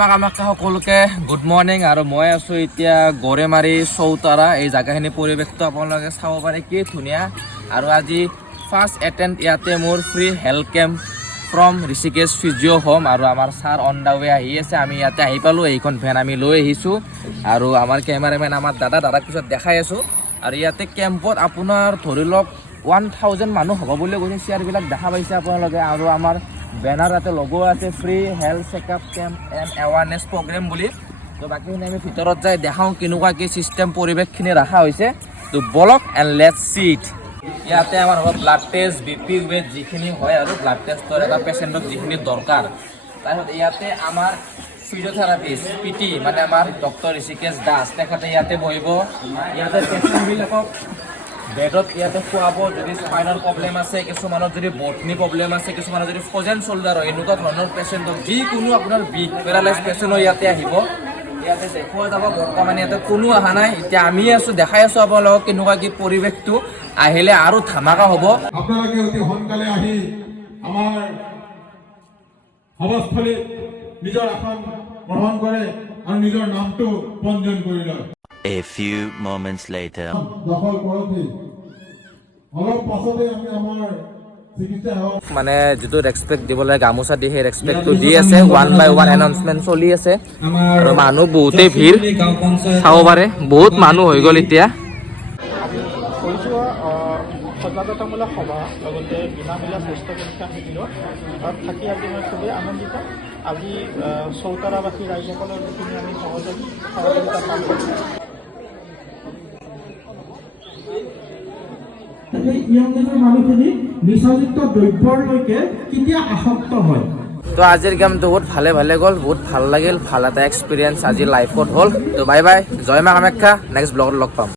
কামাখ্যা সকলোকে good morning আৰু মই আছোঁ এতিয়া গৰেমাৰী চৌতাৰা এই জাগাখিনি পৰিৱেশটো আপোনালোকে চাব পাৰে কি ধুনীয়া আৰু আজি ফাৰ্ষ্ট এটেম্প ইয়াতে মোৰ free health camp from Rishikesh physio' home আৰু আমাৰ ছাৰ অন দা ৱে আহি আছে আমি ইয়াতে আহি পালোঁ এইখন ভেন আমি লৈ আহিছোঁ আৰু আমাৰ কেমেৰামেন আমাৰ দাদাক পিছত দেখাই আছোঁ আৰু ইয়াতে কেম্পত আপোনাৰ ধৰি লওক 1000 মানুহ হ'ব বুলি কৈছে চেয়াৰবিলাক দেখা পাইছে আপোনালোকে আৰু আমাৰ বেনাৰ ইয়াতে লগো আছে free health checkup camp and awareness programme বুলি তো বাকীখিনি আমি ভিতৰত যাই দেখাওঁ কেনেকুৱা কি চিষ্টেম পৰিৱেশখিনি ৰখা হৈছে তো বলক এণ্ড লেটছ সি ইট ইয়াতে আমাৰ হ'ব ব্লাড টেষ্ট বিপি ৱেট যিখিনি হয় আৰু ব্লাড টেষ্টৰ এটা পেচেণ্টক যিখিনি দৰকাৰ তাৰপিছত ইয়াতে আমাৰ ফিজিঅ'থেৰাপিষ্ট পিটি মানে আমাৰ ডক্টৰ ঋষিকেশ দাস তেখেতে ইয়াতে বহিব ইয়াতে পেচেণ্টবিলাকক বেডত ইয়াতে খুৱাব যদি স্পাইনাল প্ৰব্লেম আছে কিছুমানৰ যদি বটনি প্ৰব্লেম আছে কিছুমানৰ যদি ফ্ৰজেন শ্বল্ডাৰ হয় এনেকুৱা ধৰণৰ পেচেণ্টক যিকোনো আপোনাৰ বিগ পেৰালাইজ পেচেণ্টৰ ইয়াতে আহিব ইয়াতে দেখুওৱা যাব বৰ্তমান ইয়াতে কোনো অহা নাই এতিয়া আমি আছোঁ দেখাই আছোঁ আপোনালোকক কেনেকুৱা কি পৰিৱেশটো আহিলে আৰু ধামাকা হ'ব আপোনালোকে অতি সোনকালে আহি আমাৰ সভাস্থলীত নিজৰ আসন গ্ৰহণ কৰে আৰু নিজৰ নামটো পঞ্জীয়ন কৰি লয় A few moments later. দখল কৰোঁতে অলপ পাছতে আমি আমাৰ চিকিৎসা মানে যিটো ৰেচপেক্ট দিব লাগে গামোচা দি সেই ৰেচপেক্টটো দি আছে 1 by 1 এনাউন্সমেণ্ট চলি আছে আৰু মানুহ বহুতেই ভিৰ চাব পাৰে বহুত মানুহ হৈ গ'ল এতিয়া সজাগতামূলক সভা লগতে বিনামূলীয়া স্বাস্থ্য পৰীক্ষা শিবিৰত থাকি আজি মই খুবেই আনন্দিত আজি চৌতাৰাবাসী ৰাইজসকলৰ যিখিনি আমি সহযোগিতা পাম সেই ইয়ংজনৰ মানুহখিনি নিচাযুক্ত দ্ৰব্যলৈকে কেতিয়া আসক্ত হয় তো আজিৰ গেমটো বহুত ভালে গ'ল বহুত ভাল লাগিল ভাল এটা এক্সপিৰিয়েঞ্চ আজি লাইফত হ'ল তো বাই বাই জয় মা কামাখ্যা নেক্সট ব্লগত লগ পাম